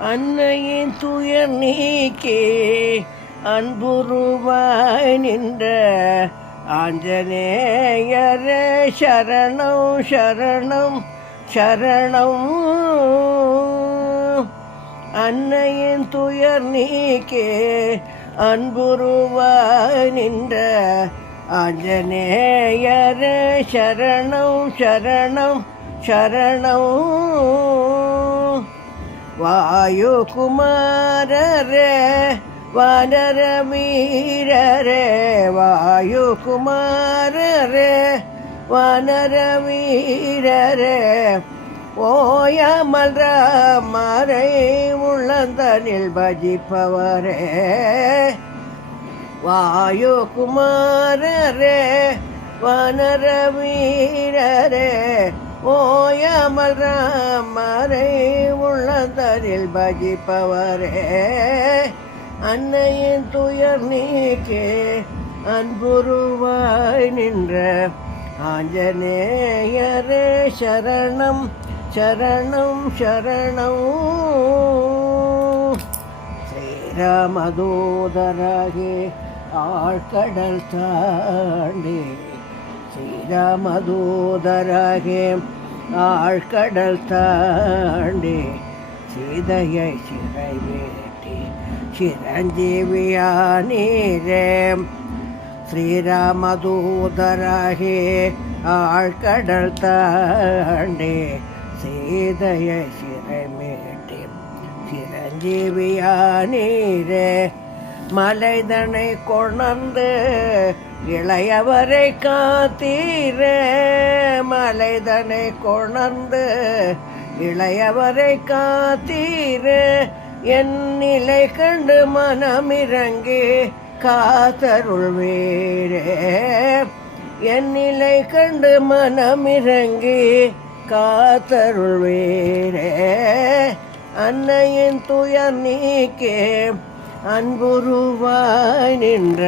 அன்னையின் துயர் நீக்கே அன்புருவாய் நின்ற ஆஞ்சநேயரே சரணம் சரணம் சரணம். அன்னையின் துயர் நீக்கே அன்புருவாய் நின்ற ஆஞ்சநேயரே சரணம் சரணம் சரணம். வாயுகுமாரரே வானர வீரரே வாயுகுமாரரே வானர வீரரே ஓயாமல் ராமரை உள்ளந்தனில் பஜிப்பவரே வாயுகுமாரரே வானர வீரரே ஓயாமல் ராமரை உள்ளந்தனில் பஜிப்பவரே அன்னையின் துயர் நீக்கே அன்புருவாய் நின்ற ஆஞ்சநேயரே சரணம் சரணம் சரணம். ஸ்ரீராமதூதராகி ஆழ்கடல் தாண்டி ஸ்ரீராமதூதராகி ஆழ்கடல் தாண்டி சீதையை சிறை வேட்டி சிரஞ்சீவியானீரே. ஸ்ரீராமதூதராகி ஆழ்கடல் தாண்டி சீதையை சிறை மீட்டி சிரஞ்சீவியானீரே. மலைதனை கொணர்ந்து இளையவரை காத்தீரே மலைதனை கொணர்ந்து இளையவரை காத்தீரே. என் நிலை கண்டு மனமிறங்கி காத்தருள்வீரே என் நிலை கண்டு மனமிறங்கி காத்தருள்வீரே. அன்னையின் துயர் நீக்கே அன்புருவாய் நின்ற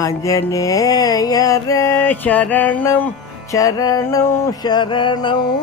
ஆஞ்சநேயரே சரணம் சரணம் சரணம்.